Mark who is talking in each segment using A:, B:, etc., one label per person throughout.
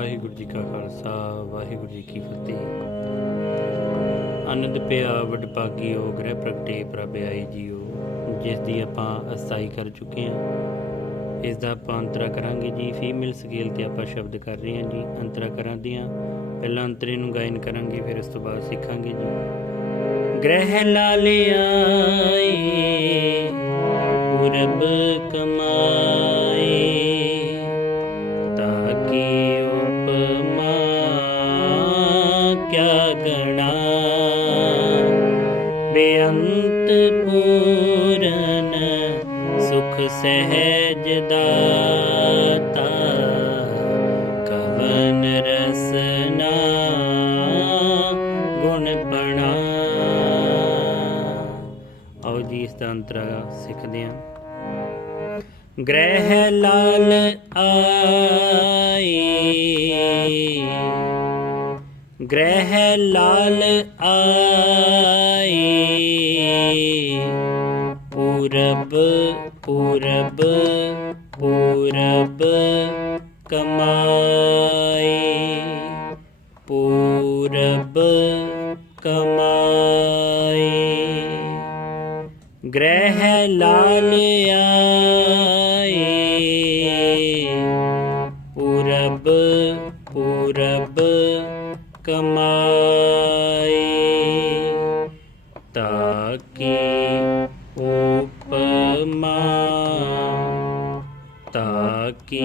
A: ਵਾਹਿਗੁਰੂ ਜੀ ਕਾ ਖਾਲਸਾ, ਵਾਹਿਗੁਰੂ ਜੀ ਕੀ ਫਤਿਹ। ਅਨੰਦ ਪਿਆ ਵਡਭਾਗੀ ਗ੍ਰਹਿ ਪ੍ਰਗਟੇ ਪ੍ਰਭ ਆਈ ਜੀਓ, ਜਿਸ ਦੀ ਆਪਾਂ ਅਸਥਾਈ ਕਰ ਚੁੱਕੇ ਹਾਂ। ਇਸ ਦਾ ਆਪਾਂ ਅੰਤਰਾ ਕਰਾਂਗੇ ਜੀ ਫੀਮੇਲ ਸਕੇਲ ਤੇ ਆਪਾਂ ਸ਼ਬਦ ਕਰ ਰਹੇ ਹਾਂ ਜੀ, ਅੰਤਰਾ ਕਰਾਂ ਦੀਆਂ ਪਹਿਲਾਂ ਅੰਤਰੇ ਨੂੰ ਗਾਇਨ ਕਰਾਂਗੇ, ਫਿਰ ਉਸ ਤੋਂ ਬਾਅਦ ਸਿੱਖਾਂਗੇ ਜੀ। ਗ੍ਰਹਿ ਲਾਲਿਆਏ, ਪੁਰਬ ਪੂਰਨ ਸੁਖ ਸਹਿਜ ਦਾਤਾ, ਕਵਨ ਰਸਨਾ ਗੁਣ ਬਣਾ। ਆਓ ਜੀ, ਇਸ ਦਾ ਅੰਤਰਾ ਸਿੱਖਦੇ ਹਾਂ। ਗ੍ਰਹਿ ਲਾਲ ਆਈ, ਗ੍ਰਹਿ ਲਾਲ ਆਈ। ਪੂਰਬ ਪੂਰਬ ਪੂਰਬ ਕਮਾਏ ਪੂਰਬ ਕਮਾਏ ਗ੍ਰਹਿ ਲਾਲ ਆਏ ਪੂਰਬ ਪੂਰਬ ਕਮਾਏ ਤਾਕੀ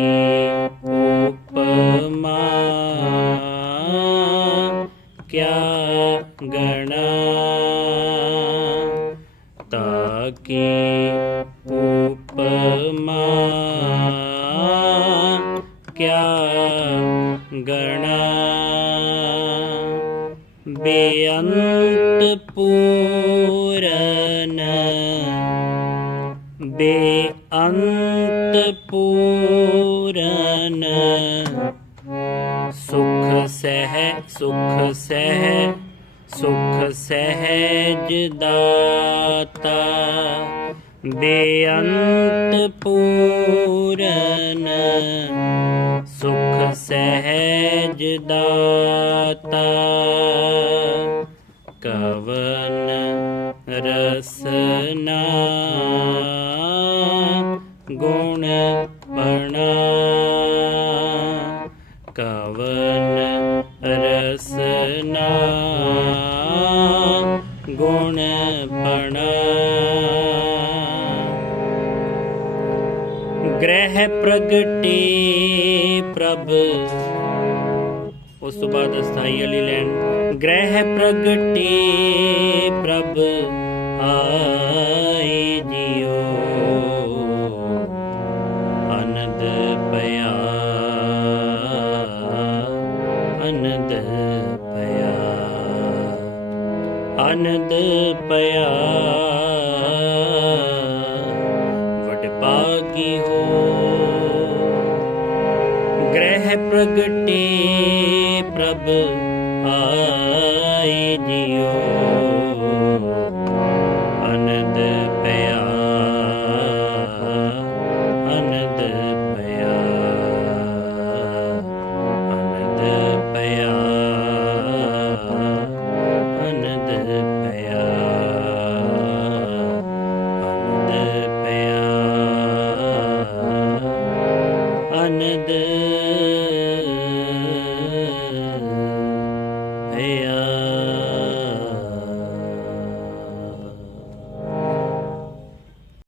A: ਉਪਮਾ? ਕਿਆ ਗਣਾ? ਤਾਕੀ ਉਪਮਾ? ਕਿਆ ਗਣਾ? ਬੇਅੰਤ ਪੂਰਨ। ਬੇਅੰਤ ਪੂਰਨ ਸੁਖ ਸਹਿ ਸੁਖ ਸਹਿ ਸੁਖ ਸਹਿਜ ਦਾਤਾ ਬੇਅੰਤ ਪੂਰਨ ਸੁਖ ਸਹਿਜ ਦਾਤਾ ਕਵਨ ਰਸਨਾ ਕਵਨ ਰਸਨਾ ਗੁਣ ਬਣਾ। ਗ੍ਰਹਿ ਪ੍ਰਗਟੇ ਪ੍ਰਭ। ਉਸ ਤੋਂ ਬਾਅਦ ਅਸਥਾਈ ਵਾਲੀ ਲੈਣ ਗ੍ਰਹਿ ਪ੍ਰਗਟੇ ਪ੍ਰਭ ਆਏ ਜਿਉ। ਅਨੰਦ ਪਿਆ ਆਨੰਦ ਪਿਆ। ਵਡ ਭਾਗੀ ਹੋ। ਗ੍ਰਹਿ ਪ੍ਰਗਟੇ ਪ੍ਰਭ ਆਏ ਜਿਉ। ਆਨੰਦ ਪਿਆ। ਆਨੰਦ ਪਿਆ। ਆਨੰਦ ਪਿਆ।